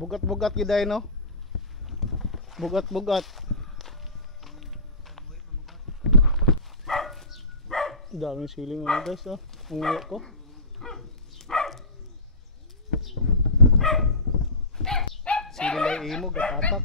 Bugat-bugat giday no. Bugat-bugat. Daming siling mga guys oh. Ang ngayon ko. Siling ay imo gatatak.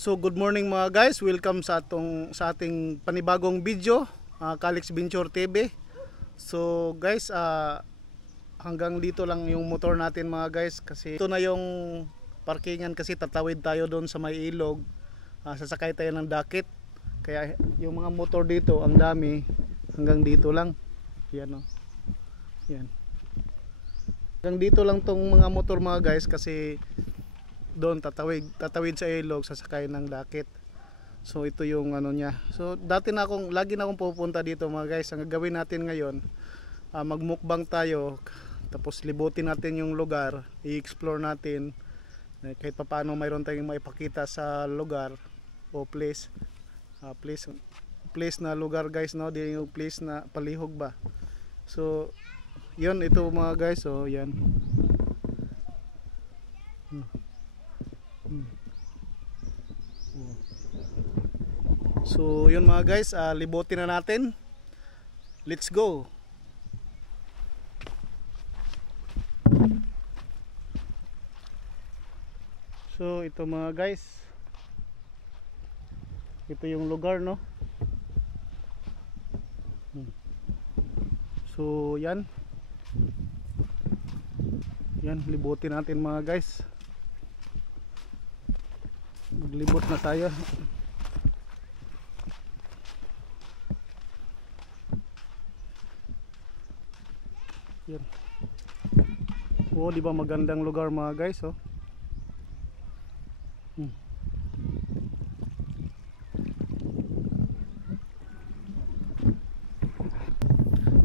So good morning mga guys, welcome sa ating panibagong video, Calix Venture TV. So guys, hanggang dito lang yung motor natin mga guys, kasi ito na yung parkingan, kasi tatawid tayo doon sa may ilog, sasakay tayo ng dakit. Kaya yung mga motor dito ang dami, hanggang dito lang. Yan oh. Yan. Hanggang dito lang tong mga motor mga guys, kasi doon tatawid sa ilog, sasakay ng dakit. So ito yung ano niya. So lagi na akong pupunta dito mga guys. Ang gagawin natin ngayon, magmukbang tayo, tapos libutin natin yung lugar, i-explore natin, kahit paano mayroon tayong maipakita sa lugar o place na lugar guys, no? Di yung place na palihog ba. So yun, ito mga guys. So yan. So yun mga guys, libutin na natin. Let's go. So ito mga guys, ito yung lugar no. So yan, libutin natin mga guys. Maglibot na tayo. Yan. Oh, di ba magandang lugar mga guys oh.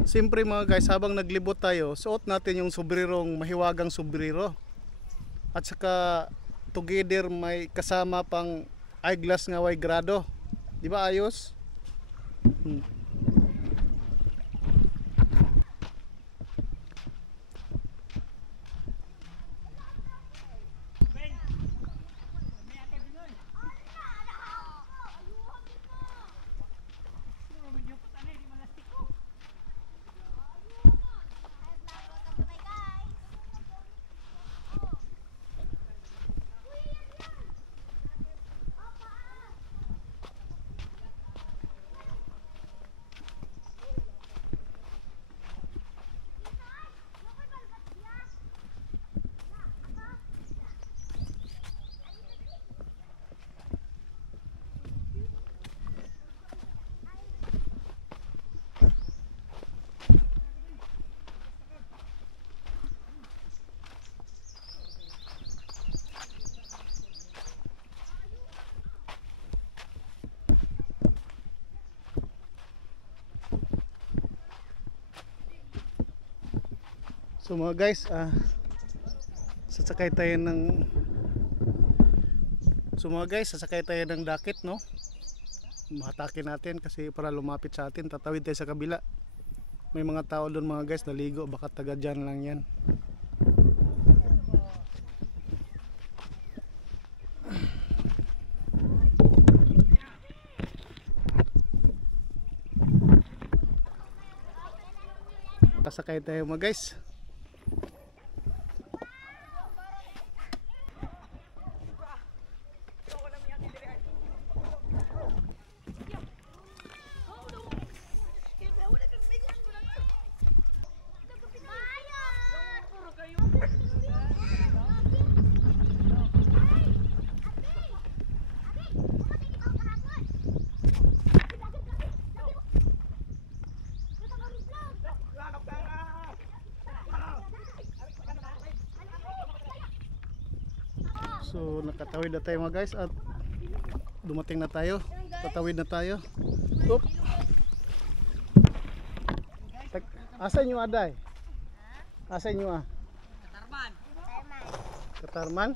Siyempre mga guys, habang naglibot tayo, suot natin yung sobrirong, mahiwagang sobrero. At saka together may kasama pang eyeglass nga way grado. Di ba ayos? So mga guys, sasakay tayo ng dakit no. Mahatakin natin kasi para lumapit sa atin, tatawid tayo sa kabila. May mga tao doon mga guys naligo, baka taga dyan lang yan. makasakay tayo mga guys. So nakatawid na tayo mga guys at dumating na tayo. Tatawid na tayo. Oop. Asan nyo aday? Asan nyo Katarman. Katarman?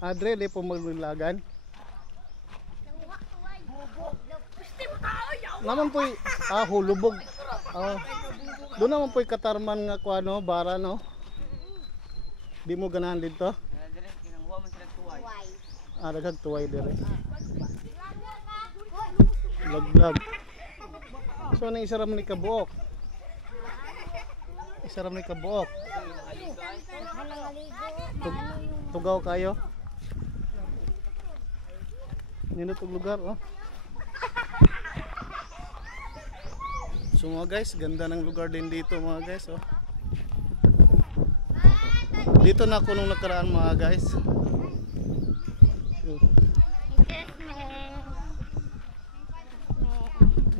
Adre, di po maglulagan. Naman po'y hulubog. Doon naman po'y Katarman nga kuano, bara no. Di mo ganahan dito? Daghang tuway dire. Lag. So nang isa ram ni kabuok. Isa ram ni kabuok. Tugaw kayo. Nindot og lugar oh. So mga guys, ganda ng lugar din dito mga guys oh. Dito na ako nung nakaraan mga guys.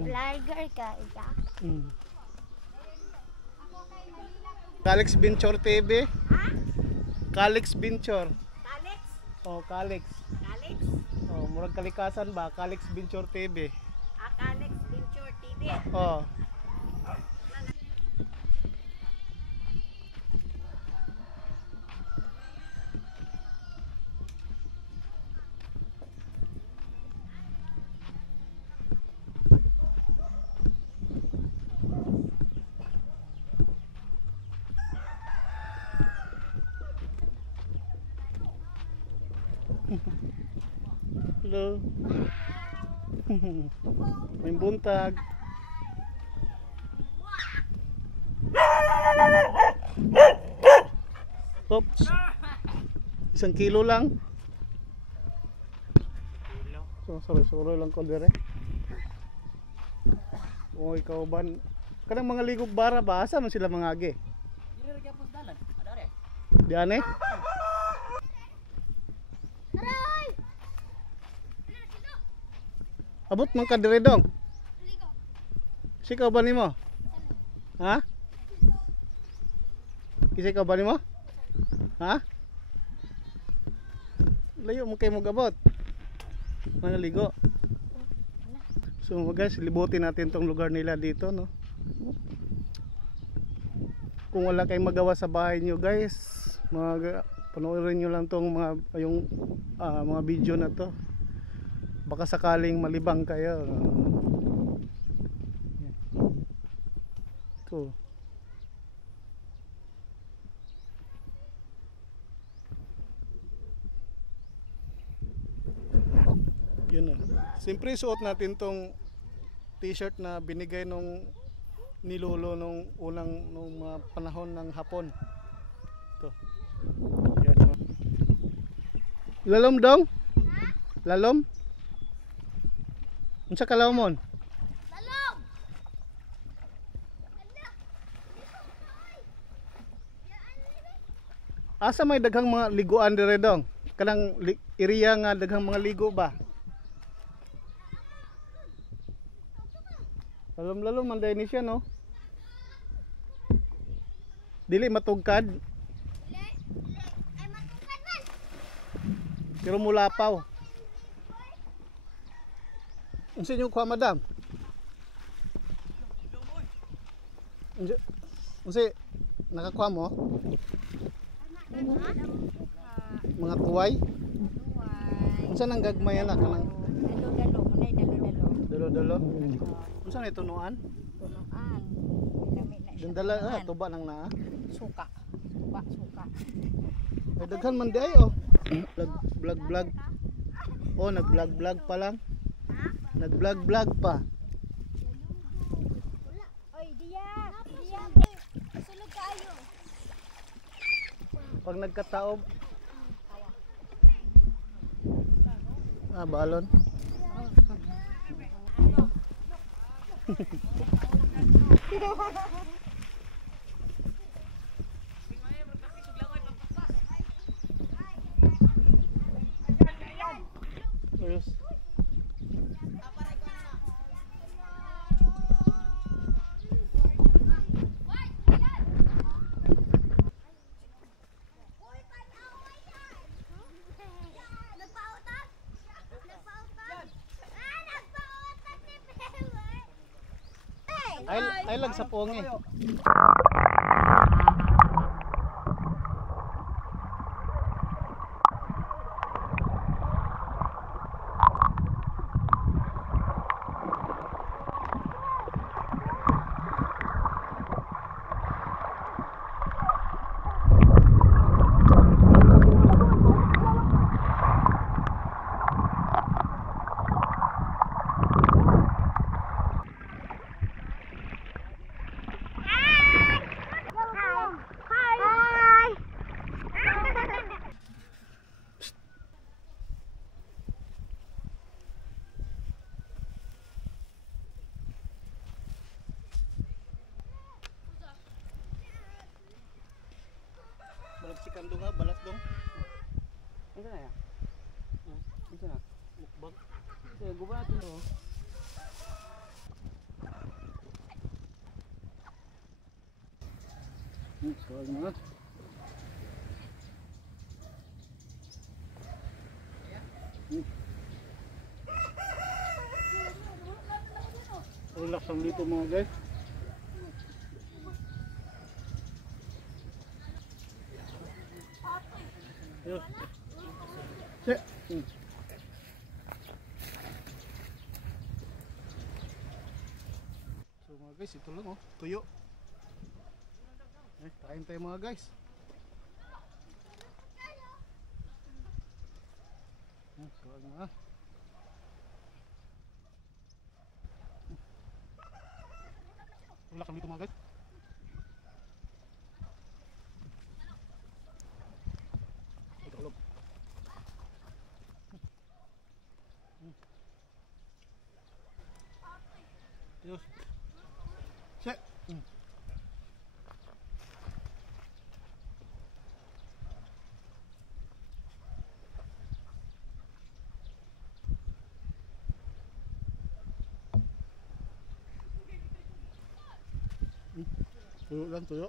Vlogger ka isa. Calix Venture TV. Ha? Calix Venture. Calix? Oh, Calix. Calix? Oh, murag kalikasan ba? Calix Venture TV. Calix Venture TV. Oh. Hello. May buntag. Oops. 1 kilo lang. So, sorry lang ko dire. Oh, ikaw ban. Kanang mga ligog bara ba asa man sila mangagi? Dire ra gyapon dalan. Adare. Diane? Abot man ka dire dong. Sikaw ba nimo? Ha? Sikaw ba nimo? Ha? Layo mo kay mo gabot. Mga ligo. So guys, libutin natin tong lugar nila dito, no. Kung wala kayong magawa sa bahay nyo guys, panoorin nyo lang tong mga video na to. Baka sakaling malibang kayo. Ito. Yun o. Siyempre suot natin tong t-shirt na binigay ni Lolo nung mga panahon ng Hapon. Ito. Yan o. Lalom dong? Lalom? Unsa ka lalomon? Lalom! Asa may daghang mga liguan dire dong? Kanang area nga daghang mga ligo ba? Lalom man dai ni siya no. Dili matugkad. Ay matungkad man. Pero mulapaw. Unsa nyo kuha madam? Unsa nakakuha mo? Mga tuway? Unsa nang gagmay na kanang Dalo-dalo, munay dalo-dalo. dalo-dalo? Unsa na tunuan? Tunuan. Lami na siya. Dala tuba nang naa. Suka. Suka. Ay daghan man di ay oh. Vlog. Oh, nag-vlog pa lang. Nag-vlog pa. Oy, diya. Pag nagkataob. Balon. Terus. Ay lag sa pongi. Sikan dong balas dong. Ito na yan. Ito na. Mukbang. Sige, guba natin ito. Soal na. Relax lang dito mga guys. Yun. Cek. So mga guys, ito lang tuyo. Kain tayo mga guys. So mga. Wala kami dito mga guys. Terus. Cek. Tuyo lang, tuyo.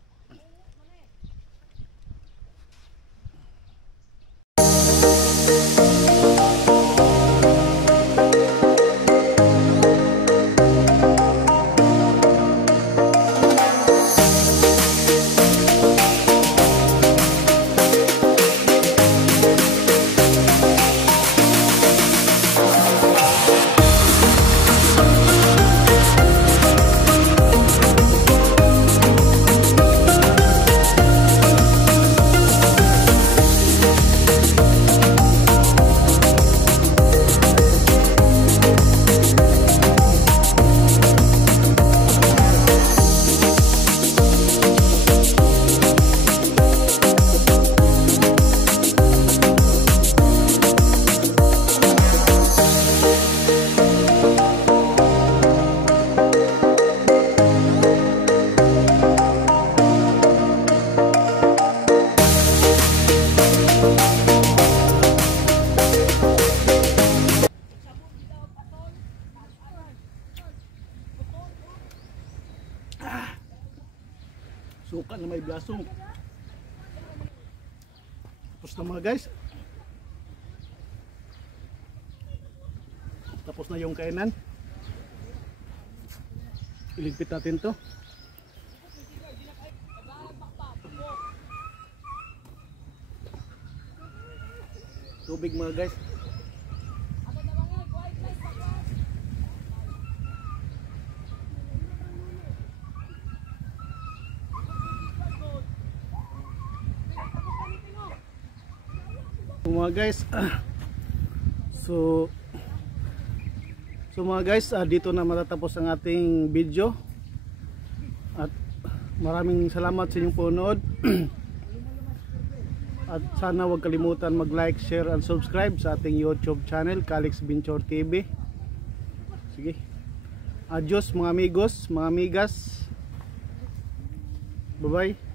Suka na may blasong. Tapos na mga guys. Tapos na yung kainan. Iligpit natin to. Tubig mga guys. Mga guys, so mga guys, dito na matatapos ang ating video at Maraming salamat sa inyong panonood. At sana huwag kalimutan mag-like, share, and subscribe sa ating YouTube channel, Calix Venture TV. Sige. Adios mga amigos, mga amigas. Bye-bye.